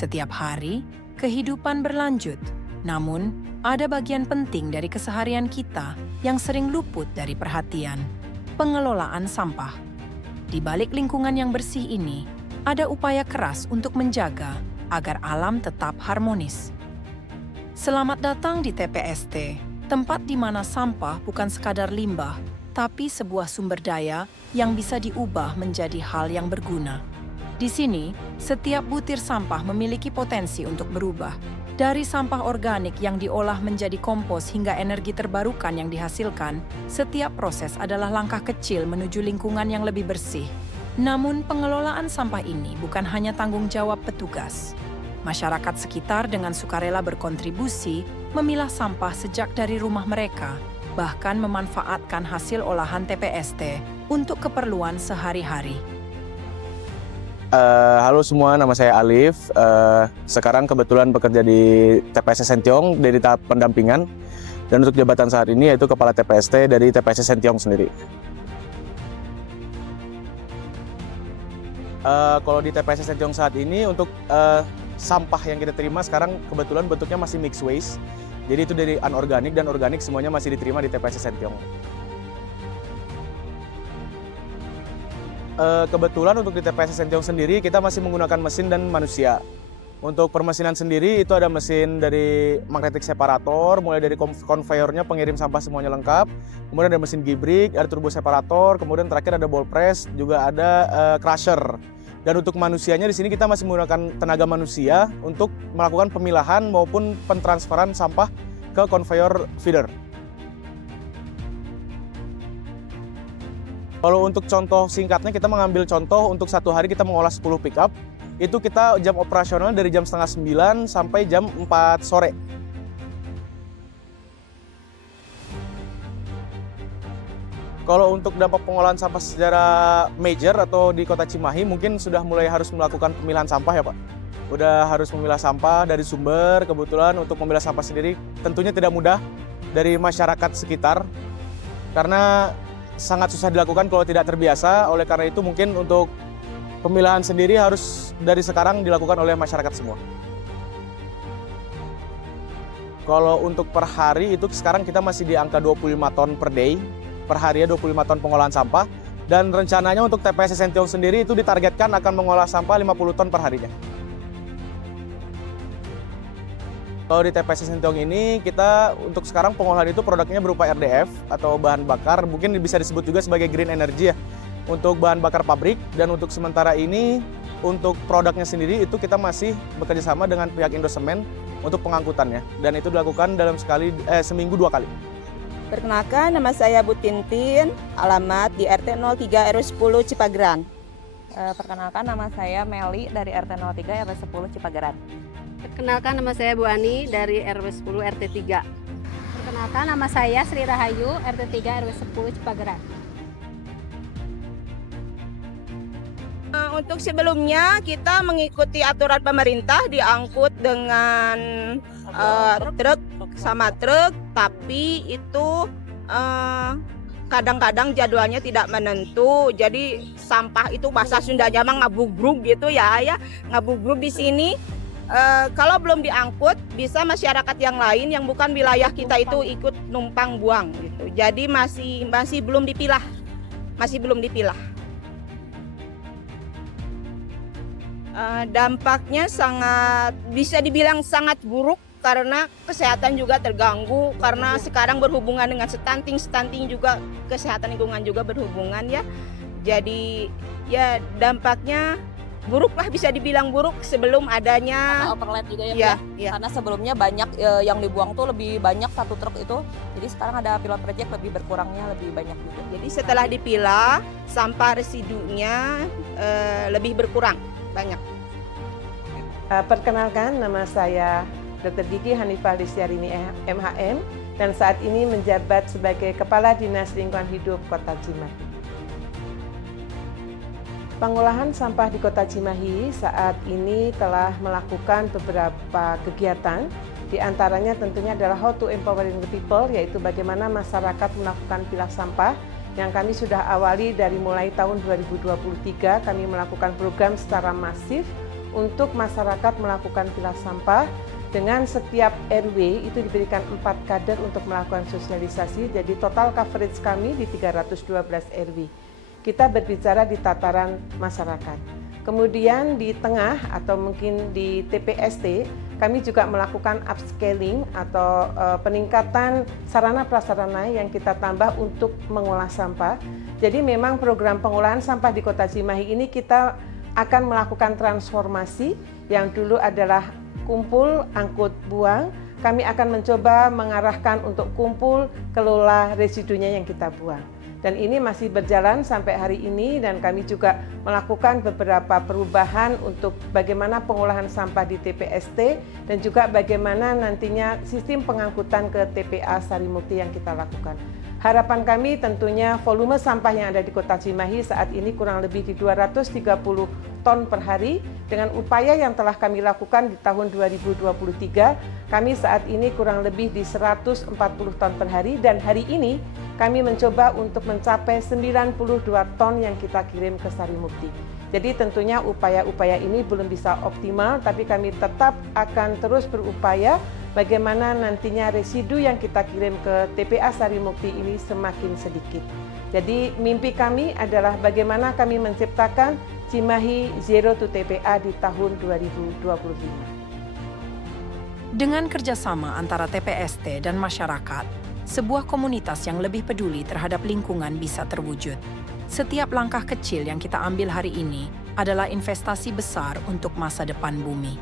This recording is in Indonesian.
Setiap hari, kehidupan berlanjut. Namun, ada bagian penting dari keseharian kita yang sering luput dari perhatian. Pengelolaan sampah. Di balik lingkungan yang bersih ini, ada upaya keras untuk menjaga agar alam tetap harmonis. Selamat datang di TPST, tempat di mana sampah bukan sekadar limbah, tapi sebuah sumber daya yang bisa diubah menjadi hal yang berguna. Di sini, setiap butir sampah memiliki potensi untuk berubah. Dari sampah organik yang diolah menjadi kompos hingga energi terbarukan yang dihasilkan, setiap proses adalah langkah kecil menuju lingkungan yang lebih bersih. Namun, pengelolaan sampah ini bukan hanya tanggung jawab petugas. Masyarakat sekitar dengan sukarela berkontribusi memilah sampah sejak dari rumah mereka, bahkan memanfaatkan hasil olahan TPST untuk keperluan sehari-hari. Halo semua, nama saya Alif. Sekarang kebetulan bekerja di TPST Sentiong dari tahap pendampingan. Dan untuk jabatan saat ini yaitu Kepala TPST dari TPST Sentiong sendiri. Kalau di TPST Sentiong saat ini untuk sampah yang kita terima sekarang kebetulan bentuknya masih mixed waste. Jadi itu dari anorganik dan organik semuanya masih diterima di TPST Sentiong. Kebetulan untuk di TPST Sentiong sendiri kita masih menggunakan mesin dan manusia. Untuk permesinan sendiri itu ada mesin dari magnetic separator, mulai dari konveyornya pengirim sampah semuanya lengkap. Kemudian ada mesin gibrik, ada turbo separator, kemudian terakhir ada ball press, juga ada crusher. Dan untuk manusianya di sini kita masih menggunakan tenaga manusia untuk melakukan pemilahan maupun pentransferan sampah ke konveyor feeder. Kalau untuk contoh singkatnya kita mengambil contoh untuk satu hari kita mengolah 10 pickup. Itu kita jam operasional dari jam setengah 9 sampai jam 4 sore. Kalau untuk dampak pengolahan sampah secara major atau di Kota Cimahi mungkin sudah mulai harus melakukan pemilahan sampah ya Pak. Udah harus memilah sampah dari sumber, kebetulan untuk memilah sampah sendiri tentunya tidak mudah dari masyarakat sekitar. Karena sangat susah dilakukan kalau tidak terbiasa, oleh karena itu mungkin untuk pemilahan sendiri harus dari sekarang dilakukan oleh masyarakat semua. Kalau untuk per hari itu sekarang kita masih di angka 25 ton per day. Per hari ya 25 ton pengolahan sampah. Dan rencananya untuk TPST Sentiong sendiri itu ditargetkan akan mengolah sampah 50 ton per harinya. Kalau di TPST Sentiong ini kita untuk sekarang pengolahan itu produknya berupa RDF atau bahan bakar, mungkin bisa disebut juga sebagai green energy ya. Untuk bahan bakar pabrik, dan untuk sementara ini untuk produknya sendiri itu kita masih bekerja sama dengan pihak Indosemen untuk pengangkutannya, dan itu dilakukan dalam seminggu 2 kali. Perkenalkan, nama saya Bu Tintin, alamat di RT 03 RW 10 Cipageran. Perkenalkan, nama saya Meli dari RT 03 RW 10 Cipageran. Perkenalkan, nama saya Bu Ani dari RW 10 RT 3. Perkenalkan, nama saya Sri Rahayu, RT 3 RW 10 Cipageran. Untuk sebelumnya kita mengikuti aturan pemerintah diangkut dengan truk sama truk, tapi itu kadang-kadang jadwalnya tidak menentu, jadi sampah itu bahasa Sundanya mah ngabugrug gitu ya, ngabugrug di sini. Kalau belum diangkut, bisa masyarakat yang lain yang bukan wilayah kita itu ikut numpang buang gitu. Jadi masih belum dipilah, Dampaknya bisa dibilang sangat buruk karena kesehatan juga terganggu, karena sekarang berhubungan dengan stunting juga kesehatan lingkungan juga berhubungan ya. Jadi ya dampaknya buruk lah, bisa dibilang buruk sebelum adanya Overland juga ya. Karena sebelumnya banyak yang dibuang tuh lebih banyak satu truk itu. Jadi sekarang ada pilot project lebih berkurangnya lebih banyak juga. Jadi setelah dipilah sampah residunya lebih berkurang banyak. Perkenalkan, nama saya Dr. Gigi Hanifah Listiarini MHM dan saat ini menjabat sebagai Kepala Dinas Lingkungan Hidup Kota Cimahi. Pengolahan sampah di Kota Cimahi saat ini telah melakukan beberapa kegiatan, di antaranya tentunya adalah how to empowering the people, yaitu bagaimana masyarakat melakukan pilah sampah, yang kami sudah awali dari mulai tahun 2023. Kami melakukan program secara masif untuk masyarakat melakukan pilah sampah. Dengan setiap RW itu diberikan 4 kader untuk melakukan sosialisasi, jadi total coverage kami di 312 RW. Kita berbicara di tataran masyarakat. Kemudian di tengah atau mungkin di TPST, kami juga melakukan upscaling atau peningkatan sarana prasarana yang kita tambah untuk mengolah sampah. Jadi memang program pengolahan sampah di Kota Cimahi ini kita akan melakukan transformasi yang dulu adalah kumpul, angkut, buang. Kami akan mencoba mengarahkan untuk kumpul, kelola residunya yang kita buang. Dan ini masih berjalan sampai hari ini dan kami juga melakukan beberapa perubahan untuk bagaimana pengolahan sampah di TPST dan juga bagaimana nantinya sistem pengangkutan ke TPA Sarimukti yang kita lakukan. Harapan kami tentunya volume sampah yang ada di Kota Cimahi saat ini kurang lebih di 230 ton per hari. Dengan upaya yang telah kami lakukan di tahun 2023, kami saat ini kurang lebih di 140 ton per hari dan hari ini kami mencoba untuk mencapai 92 ton yang kita kirim ke Sarimukti. Jadi tentunya upaya-upaya ini belum bisa optimal, tapi kami tetap akan terus berupaya bagaimana nantinya residu yang kita kirim ke TPA Sarimukti ini semakin sedikit. Jadi mimpi kami adalah bagaimana kami menciptakan Cimahi Zero to TPA di tahun 2025. Dengan kerjasama antara TPST dan masyarakat, sebuah komunitas yang lebih peduli terhadap lingkungan bisa terwujud. Setiap langkah kecil yang kita ambil hari ini adalah investasi besar untuk masa depan bumi.